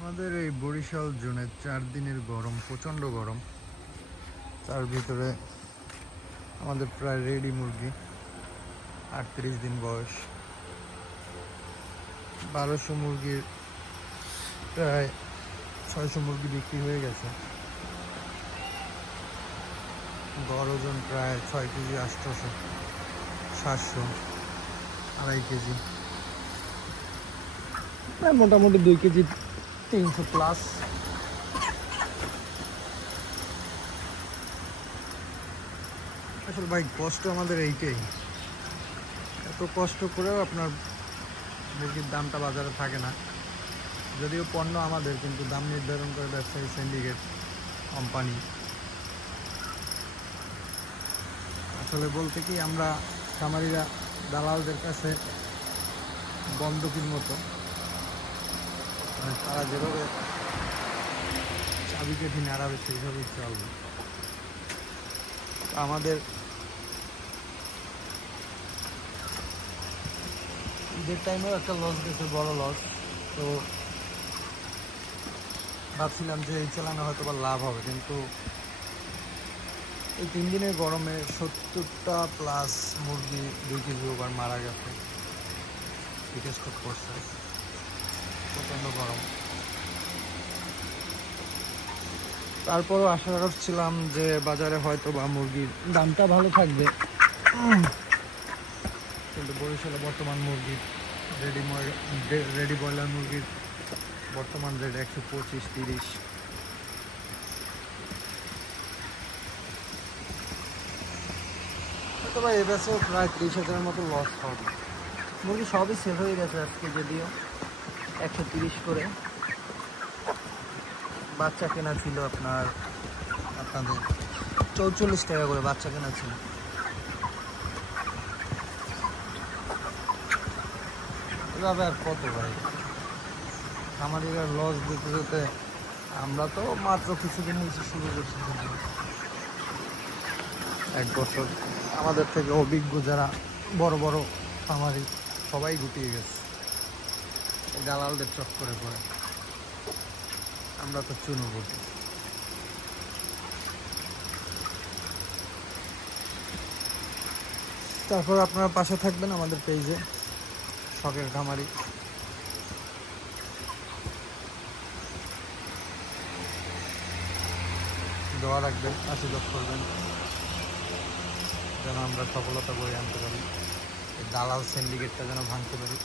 আমাদের এই বরিশাল জোনে 4 দিনের গরম, প্রচণ্ড গরম। তার ভিতরে আমাদের প্রায় রেডি মুরগি 38 দিন বয়স, 1200 মুরগির প্রায় 600 মুরগি বিক্রি হয়ে গেছে। গড় ওজন প্রায় 6 কেজি 800, 700, 2.5 কেজি, প্রায় মোটামুটি 2 কেজি 300 প্লাস। আসলে ভাই কষ্ট আমাদের এইটাই, এত কষ্ট করেও আপনার মুরগির দামটা বাজারে থাকে না। যদিও পণ্য আমাদের, কিন্তু দাম নির্ধারণ করে ব্যবসায়ী সিন্ডিকেট কোম্পানি। আসলে বলতে কি, আমরা খামারিরা দালালদের কাছে বন্ধকির মতো, মানে তারা যেভাবে চাবি কেটে নাড়াবে সেইভাবেই চলবে। আমাদের ঈদের টাইমেও একটা লস গেছে, বড় লস। তো ভাবছিলাম যে এই চালানো হয়তো বা লাভ হবে, কিন্তু এই 3 দিনের গরমে 70টা প্লাস মুরগি 2 কেজি ওভার মারা গেছে, হিট স্ট্রোক করছে। প্রচণ্ড গরম। তারপরও আশা করছিলাম যে বাজারে হয়তো বা মুরগির দামটা ভালো থাকবে, কিন্তু বরিশালে বর্তমান মুরগির রেডি ব্রয়লার মুরগির বর্তমান রেট 125-30। হয়তো বা এ বছর প্রায় 30,000-এর মতো লস হবে। মুরগি সবই সেল হয়ে গেছে আজকে, যদিও 130 করে। বাচ্চা কেনা ছিল আপনাদের 44 টাকা করে বাচ্চা কেনা ছিল। এভাবে আর কত ভাই, আমাদের লস দিতে যেতে আমরা তো মাত্র কিছুদিন হয়েছে শুরু করছি। 1 বছর আমাদের থেকে অভিজ্ঞ যারা বড় বড় খামারি সবাই গুটিয়ে গেছে দালালদের চক্করে পড়ে। আমরা তো চুনো বটি। তারপর আপনারা পাশে থাকবেন আমাদের পেজে, শখের খামারি। দোয়া রাখবেন, আশীর্বাদ করবেন যেন আমরা সফলতা বয়ে আনতে পারি, দালাল সিন্ডিকেটটা যেন ভাঙতে পারি।